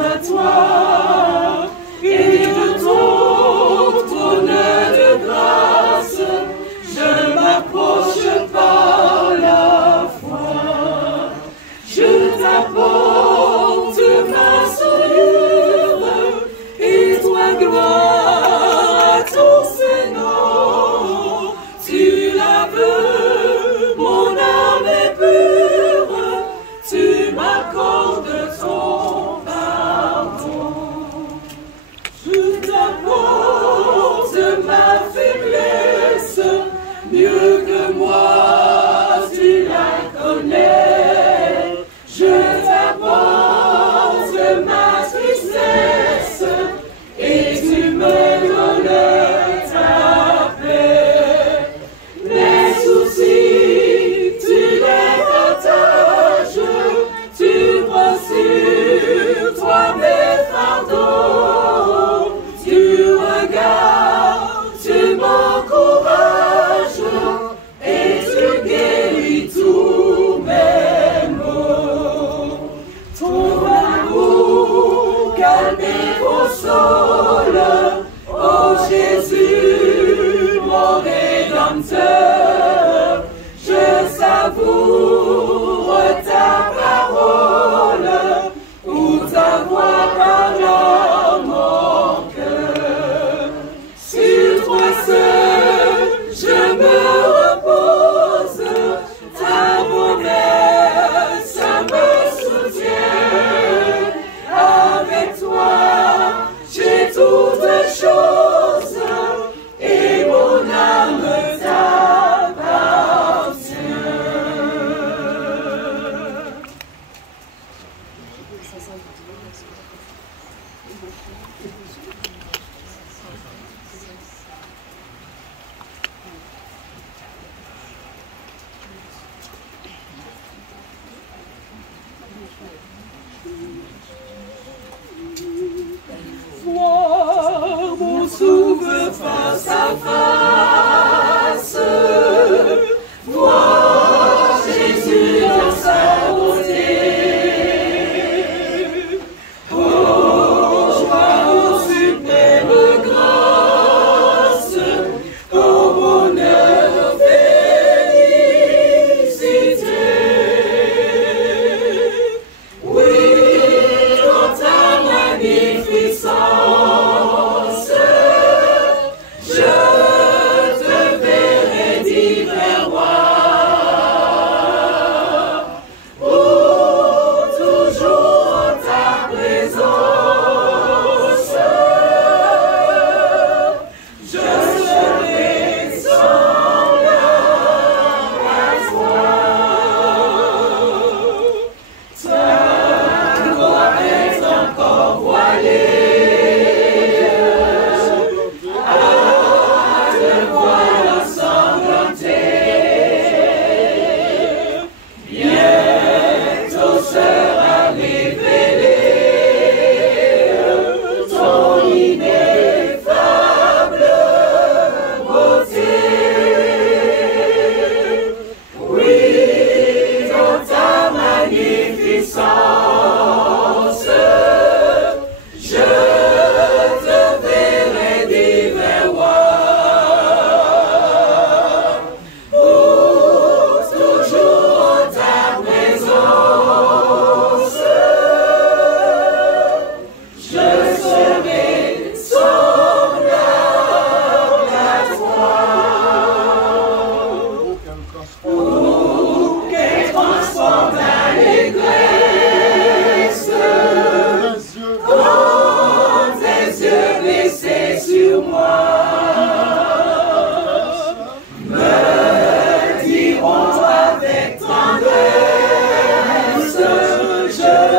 À toi et de ton trône de grâce, je m'approche par la foi. Je t'apporte ma souillure et toi gloire à ton Seigneur. Tu laves mon âme est pure, tu m'accordes ton pardon.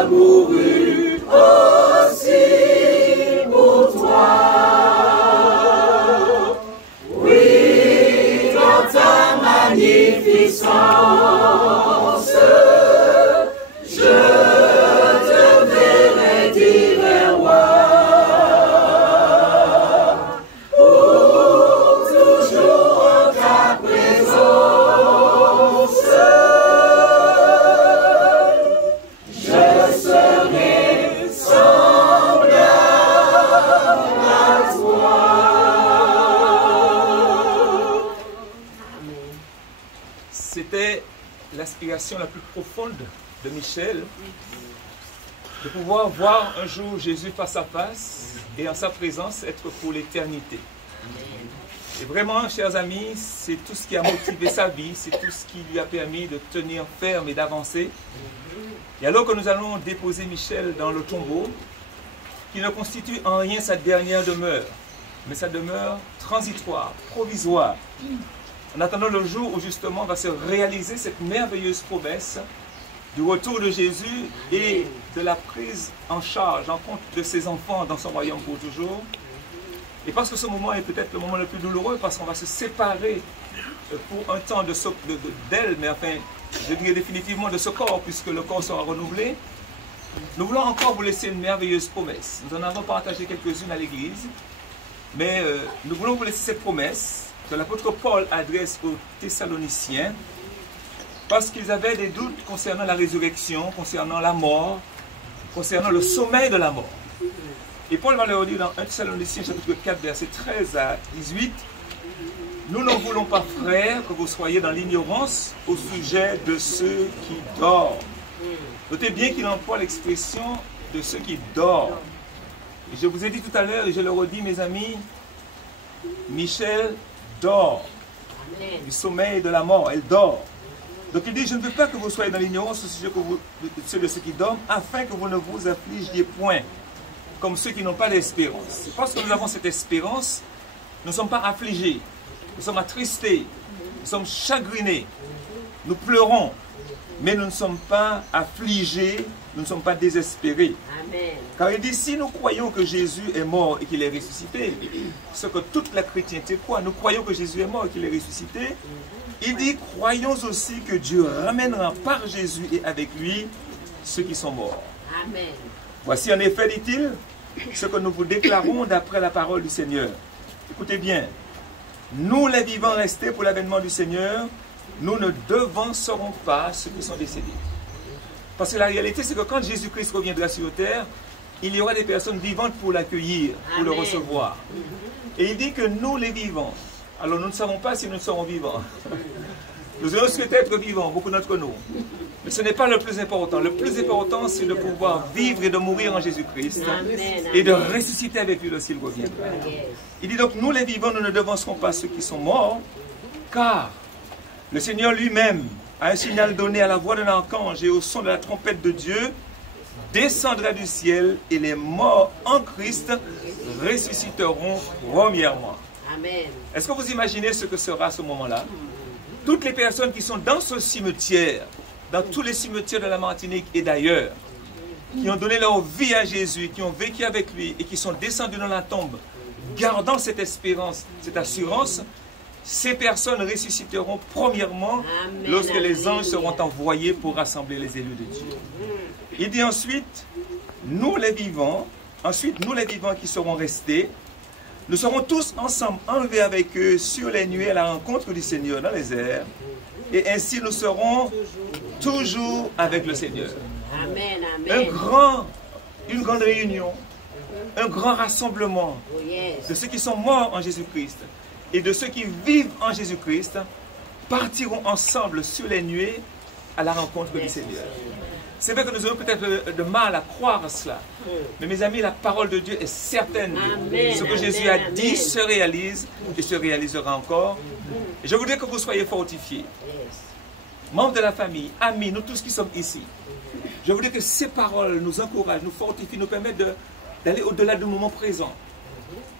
mourut aussi pour toi. Oui, dans ta magnificence, je te verrai divin roi. Pour toujours en ta présence, je serai semblable à toi. C'était l'aspiration la plus profonde de Michel, de pouvoir voir un jour Jésus face à face et en sa présence être pour l'éternité. Et vraiment, chers amis, c'est tout ce qui a motivé sa vie, c'est tout ce qui lui a permis de tenir ferme et d'avancer. Et alors que nous allons déposer Michel dans le tombeau, qui ne constitue en rien sa dernière demeure, mais sa demeure transitoire, provisoire, en attendant le jour où justement va se réaliser cette merveilleuse promesse du retour de Jésus et de la prise en charge, en compte de ses enfants dans son royaume pour toujours. Et parce que ce moment est peut-être le moment le plus douloureux, parce qu'on va se séparer pour un temps d'elle, mais enfin, je dirais définitivement de ce corps, puisque le corps sera renouvelé, nous voulons encore vous laisser une merveilleuse promesse. Nous en avons partagé quelques-unes à l'église, mais nous voulons vous laisser cette promesse que l'apôtre Paul adresse aux Thessaloniciens, parce qu'ils avaient des doutes concernant la résurrection, concernant la mort, concernant le sommeil de la mort. Et Paul va leur dire dans 1 Thessaloniciens chapitre 4, verset 13 à 18, « Nous ne voulons pas, frères, que vous soyez dans l'ignorance au sujet de ceux qui dorment. » Notez bien qu'il emploie l'expression de ceux qui dorment. Et je vous ai dit tout à l'heure, et je le redis, mes amis, Michel dort du sommeil de la mort, elle dort. Donc il dit, je ne veux pas que vous soyez dans l'ignorance au sujet de ceux qui dorment, afin que vous ne vous affligiez point, comme ceux qui n'ont pas d'espérance. C'est parce que nous avons cette espérance, nous ne sommes pas affligés, nous sommes attristés, nous sommes chagrinés, nous pleurons, mais nous ne sommes pas affligés, nous ne sommes pas désespérés. Amen. Car il dit, si nous croyons que Jésus est mort et qu'il est ressuscité, ce que toute la chrétienté croit, nous croyons que Jésus est mort et qu'il est ressuscité, il dit, croyons aussi que Dieu ramènera par Jésus et avec lui ceux qui sont morts. Amen. Voici en effet, dit-il, ce que nous vous déclarons d'après la parole du Seigneur. Écoutez bien, nous les vivants restés pour l'avènement du Seigneur, nous ne devancerons pas ceux qui sont décédés. Parce que la réalité, c'est que quand Jésus-Christ reviendra sur terre, il y aura des personnes vivantes pour l'accueillir, pour le recevoir. Et il dit que nous, les vivants, alors nous ne savons pas si nous serons vivants. Nous allons souhaiter être vivants, beaucoup d'entre nous. Mais ce n'est pas le plus important. Le plus important, c'est de pouvoir vivre et de mourir en Jésus-Christ et de ressusciter avec lui lorsqu'il reviendra. Il dit donc, nous les vivants, nous ne devancerons pas ceux qui sont morts, car le Seigneur lui-même, à un signal donné à la voix d'un archange et au son de la trompette de Dieu, descendra du ciel et les morts en Christ ressusciteront premièrement. Amen. Est-ce que vous imaginez ce que sera ce moment-là? Toutes les personnes qui sont dans ce cimetière, dans tous les cimetières de la Martinique et d'ailleurs, qui ont donné leur vie à Jésus, qui ont vécu avec lui et qui sont descendus dans la tombe, gardant cette espérance, cette assurance, ces personnes ressusciteront premièrement lorsque les anges seront envoyés pour rassembler les élus de Dieu. Il dit ensuite, nous les vivants qui serons restés, nous serons tous ensemble enlevés avec eux sur les nuées à la rencontre du Seigneur dans les airs, et ainsi nous serons toujours avec le Seigneur. Amen, amen. Une grande réunion, un grand rassemblement de ceux qui sont morts en Jésus-Christ et de ceux qui vivent en Jésus-Christ partiront ensemble sur les nuées à la rencontre du Seigneur. C'est vrai que nous avons peut-être de mal à croire à cela. Mais mes amis, la parole de Dieu est certaine. Amen, Ce que Jésus a dit se réalise et se réalisera encore. Et je voudrais que vous soyez fortifiés. Membres de la famille, amis, nous tous qui sommes ici. Je voudrais que ces paroles nous encouragent, nous fortifient, nous permettent d'aller au-delà du moment présent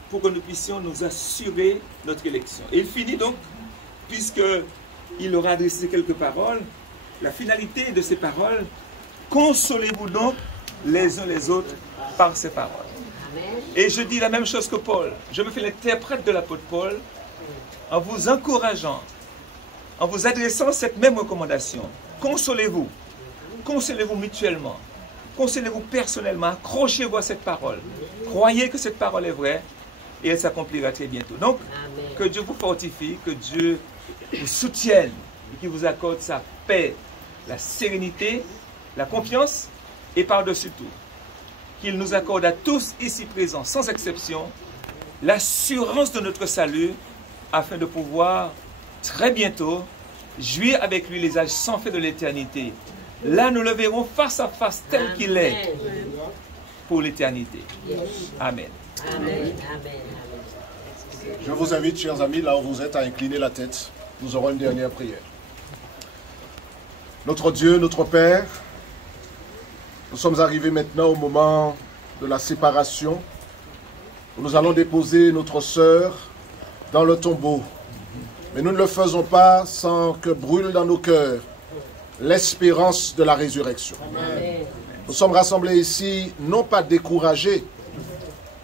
pour que nous puissions nous assurer notre élection. Et il finit donc, puisqu'il aura adressé quelques paroles, la finalité de ces paroles: consolez-vous donc les uns les autres par ces paroles. Et je dis la même chose que Paul. Je me fais l'interprète de l'apôtre Paul en vous encourageant, en vous adressant cette même recommandation. Consolez-vous. Consolez-vous mutuellement. Consolez-vous personnellement. Accrochez-vous à cette parole. Croyez que cette parole est vraie et elle s'accomplira très bientôt. Donc, que Dieu vous fortifie, que Dieu vous soutienne et qu'il vous accorde sa paix, la sérénité, la confiance et par-dessus tout, qu'il nous accorde à tous ici présents, sans exception, l'assurance de notre salut afin de pouvoir très bientôt jouir avec lui les âges sans fin de l'éternité. Là, nous le verrons face à face tel qu'il est pour l'éternité. Amen. Amen. Je vous invite, chers amis, là où vous êtes, à incliner la tête. Nous aurons une dernière prière. Notre Dieu, notre Père, nous sommes arrivés maintenant au moment de la séparation, où nous allons déposer notre sœur dans le tombeau. Mais nous ne le faisons pas sans que brûle dans nos cœurs l'espérance de la résurrection. Amen. Nous sommes rassemblés ici, non pas découragés,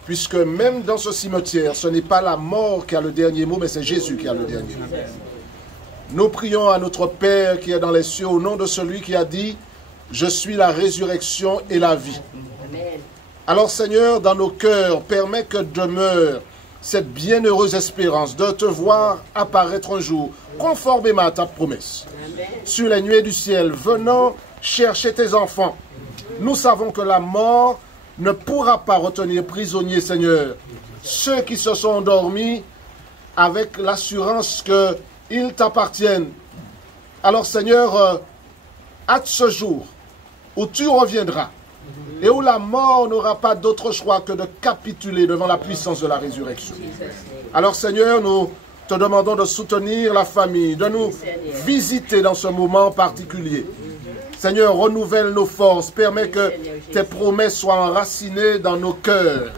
puisque même dans ce cimetière, ce n'est pas la mort qui a le dernier mot, mais c'est Jésus qui a le dernier mot. Nous prions à notre Père qui est dans les cieux, au nom de celui qui a dit « Je suis la résurrection et la vie ». Alors Seigneur, dans nos cœurs, permets que demeure cette bienheureuse espérance de te voir apparaître un jour, conformément à ta promesse. Amen. Sur les nuées du ciel, venant chercher tes enfants. Nous savons que la mort ne pourra pas retenir prisonniers, Seigneur, ceux qui se sont endormis avec l'assurance qu'ils t'appartiennent. Alors Seigneur, hâte ce jour où tu reviendras et où la mort n'aura pas d'autre choix que de capituler devant la puissance de la résurrection. Alors Seigneur, nous te demandons de soutenir la famille, de nous visiter dans ce moment particulier. Seigneur, renouvelle nos forces, permets que tes promesses soient enracinées dans nos cœurs,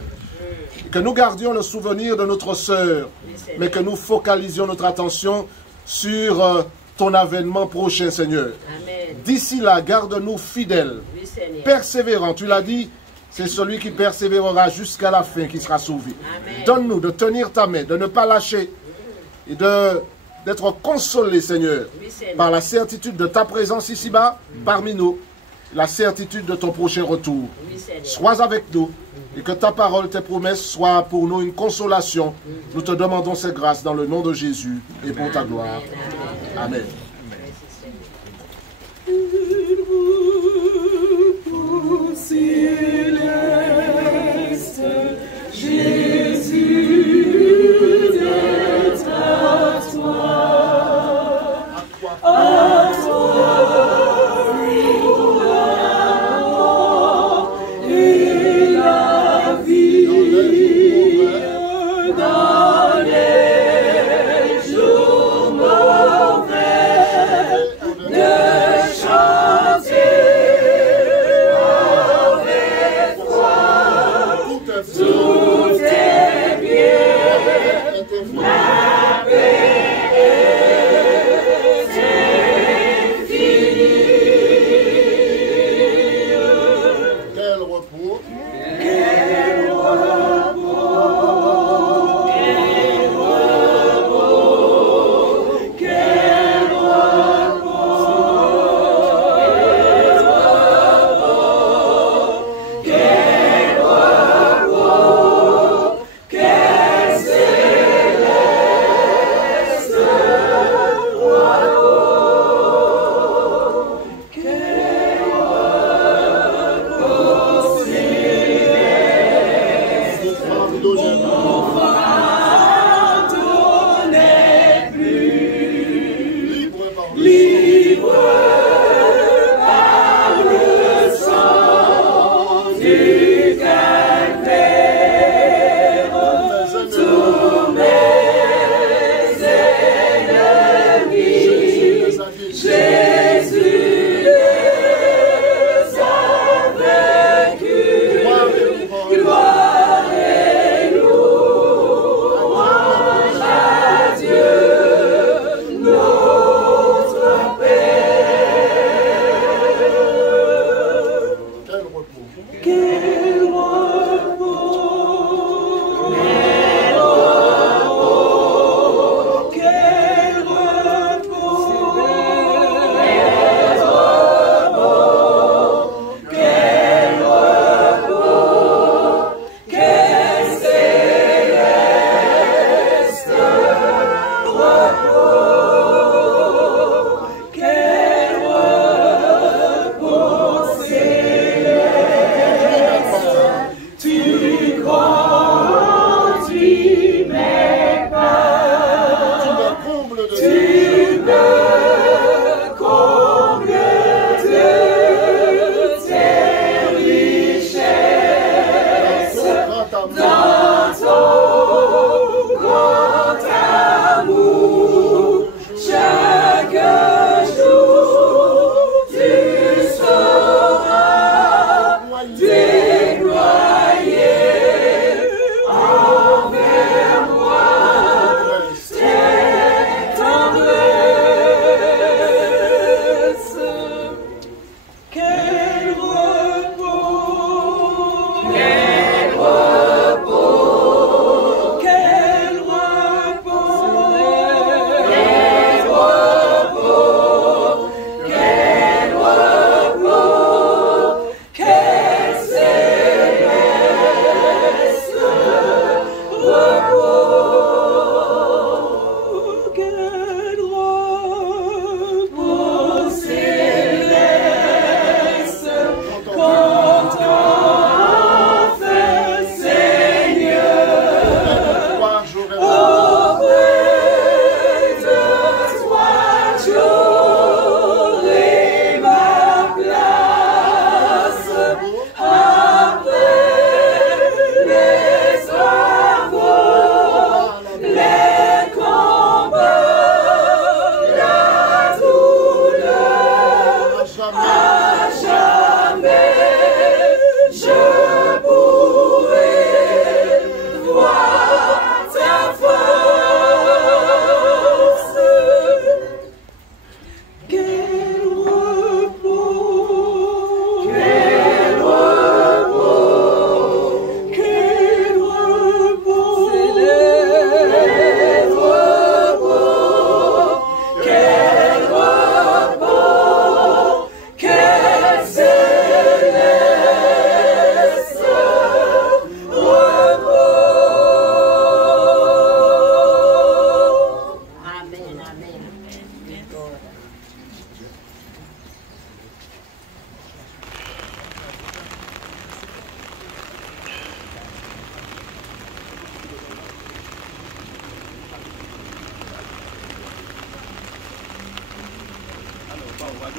que nous gardions le souvenir de notre sœur, mais que nous focalisions notre attention sur ton avènement prochain, Seigneur. D'ici là, garde-nous fidèles, persévérants. Tu l'as dit, c'est celui qui persévérera jusqu'à la fin qui sera sauvé. Donne-nous de tenir ta main, de ne pas lâcher et d'être consolés, Seigneur, par la certitude de ta présence ici-bas, parmi nous, la certitude de ton prochain retour. Sois avec nous et que ta parole, tes promesses soient pour nous une consolation. Nous te demandons ces grâces dans le nom de Jésus et pour ta gloire. Amen. Jésus, d'être à toi, à toi, la mort et la vie, dans les jours mauvais, ne change.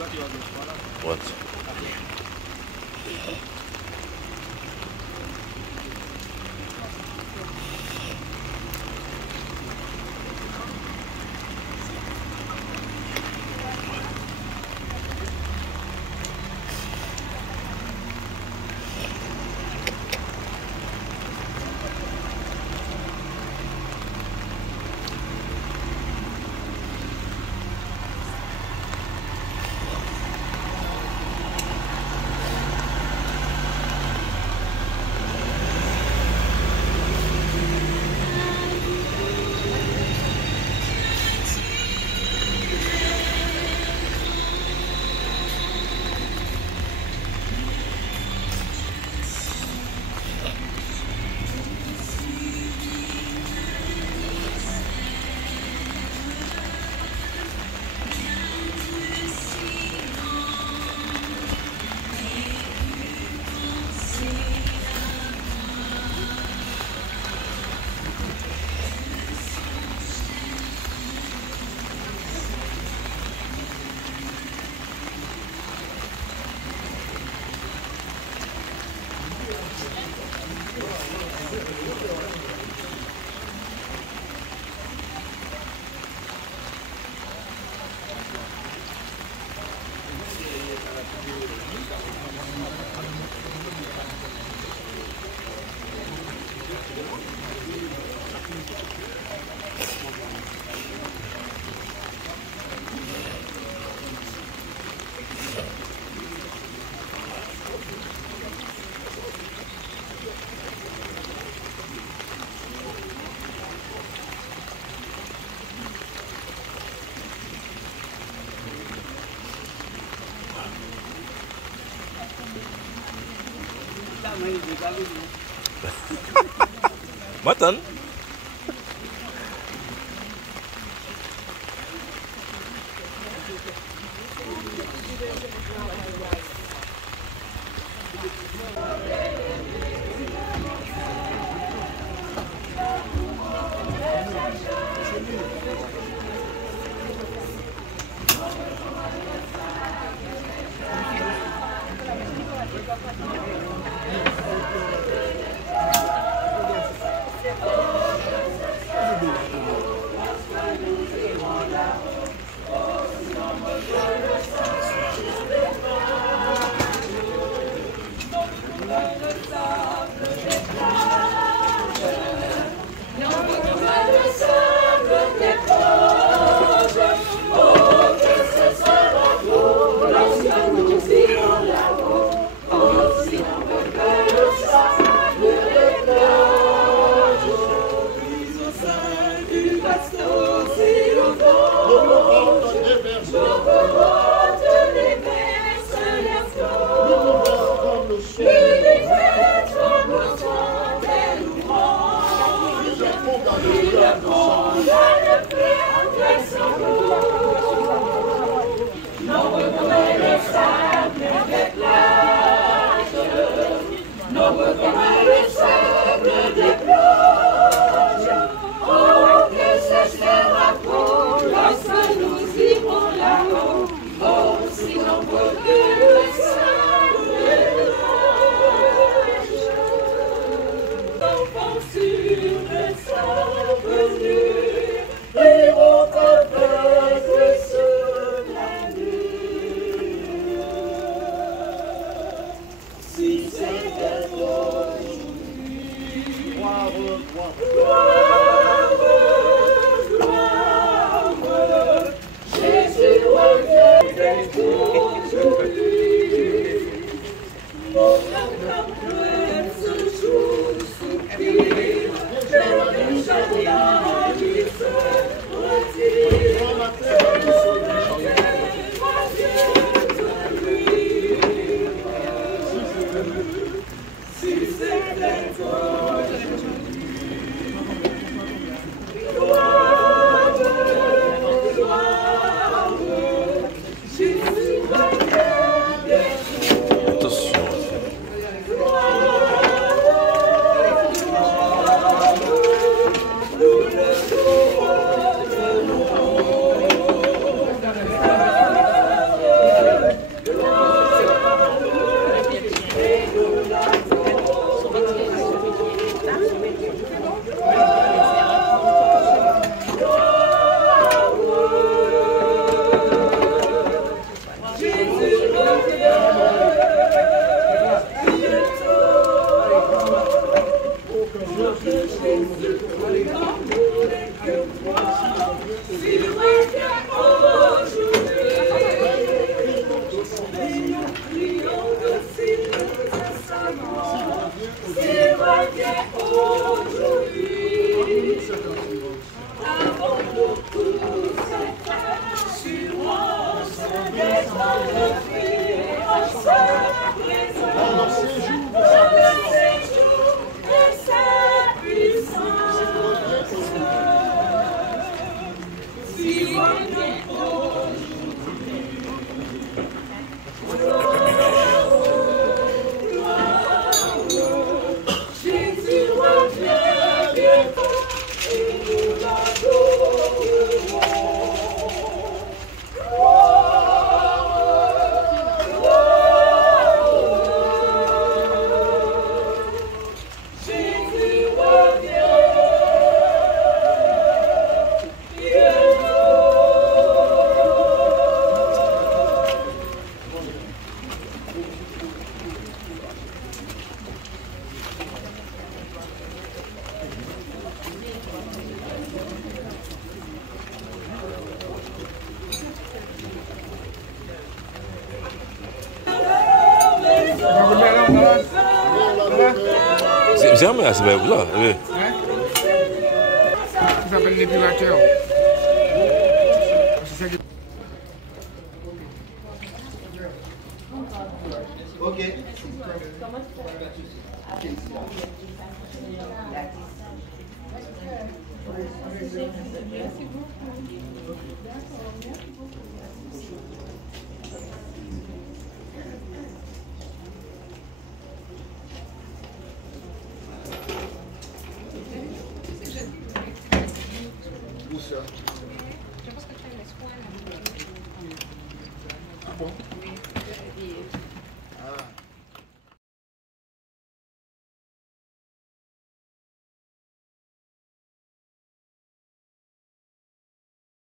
What? Mutton? Oh, fermé, là, c'est pas pour ça. Oui. Hein? Ça s'appelle l'épilateur. C'est ça qui... Ok.